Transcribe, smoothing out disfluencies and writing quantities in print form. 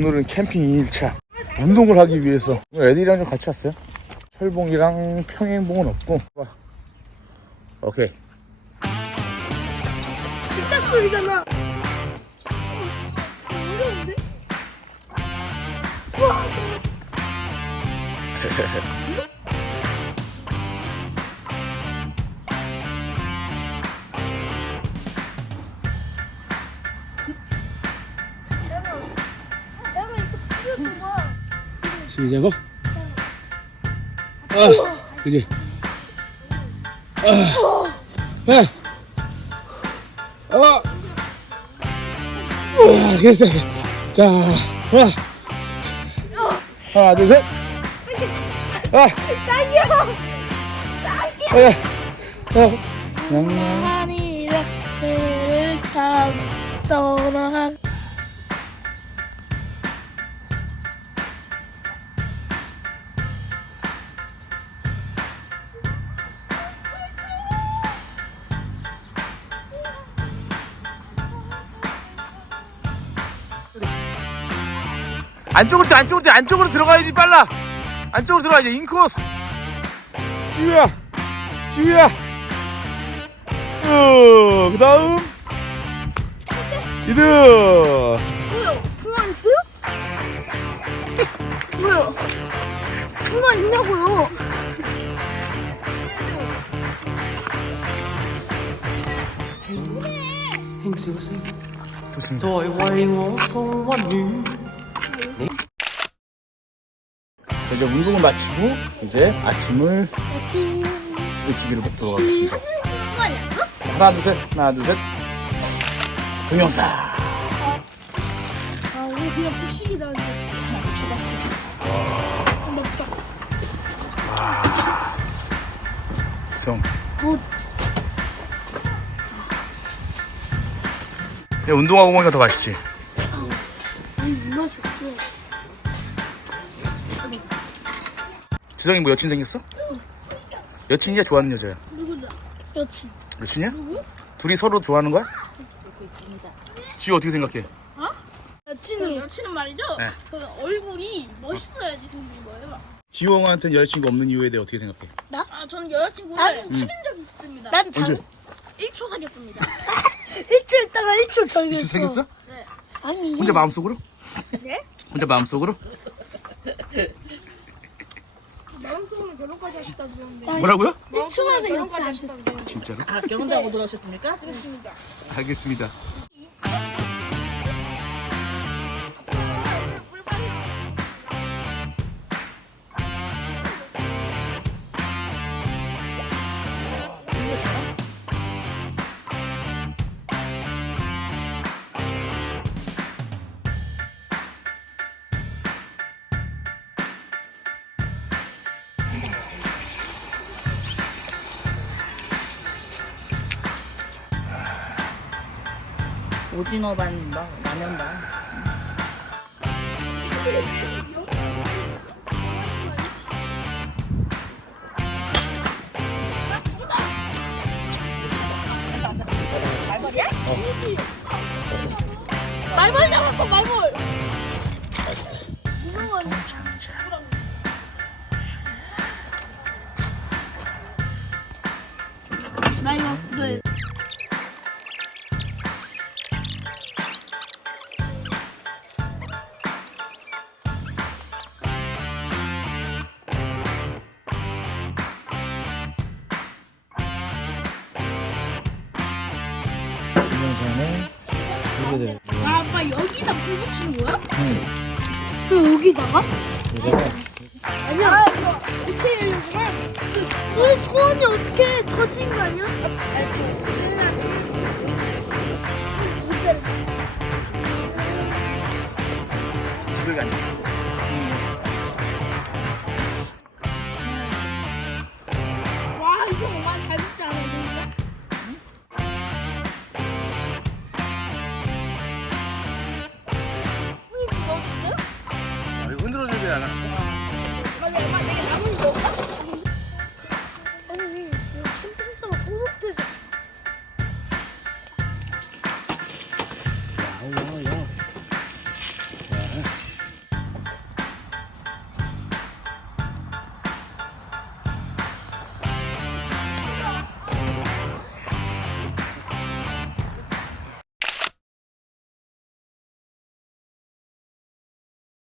오늘은 캠핑 2일차 운동을 하기 위해서 애들이랑 좀 같이 왔어요. 철봉이랑 평행봉은 없고. 오케이. 진짜 소리잖아. 어려운데? 와. 시작하고. 그지? 됐어. 자, 하나, 둘, 셋. 딸기야. 나만이라 새를 타더라. 안쪽으로 들어가야지. 빨라. 안쪽으로 들어가야지. 인코스. 지우야. 그 다음 이드. 뭐야? 불만 있어요? 뭐야? 불만 있냐고요? 좋습니다. 이제 운동을 마치고 이제 아침을 부대찌개로 먹도록 하겠습니다. 그거 아니야? 하나 둘 셋. 동영상. 오늘 그냥 폭식이다. 먹자. 성. 굿. 운동하고 먹으니까 더 맛있지. 이 맛이 없지. 지성이 뭐 여친 생겼어? 여친이야, 좋아하는 여자야? 누구다? 여친. 여친이야? 둘이 서로 좋아하는 거야? 지우 어떻게 생각해? 여친은 말이죠? 네. 그 얼굴이 멋있어야지 생긴 거예요. 지우한테는 여자친구 없는 이유에 대해 어떻게 생각해? 나? 저는 여자친구를 사귄 적이 있습니다. 난 언제? 1초 사귀었습니다. 1초 있다가 1초 저기였어. 생겼어? 네. 아니. 혼자 마음속으로? 네? 혼자 마음속으로? 마음속으로 결혼까지 하셨다 들었는데. 뭐라고요? 1초 만에 결혼까지 하셨다 들었는데. 진짜로? 결혼도 하고 들어오셨습니까? 그렇습니다. 알겠습니다. 오징어 반인가? 라면 반. 말벌 잡았어 말벌. 나 이거 네. 김영선의 후배들. 아빠 여기다 불 붙이는 거야? 응. 그 여기다가? 여기다가 아니야. 이거 고체일구나. 우리 소원이 어떻게 터진 거 아니야? 지도가 아니야.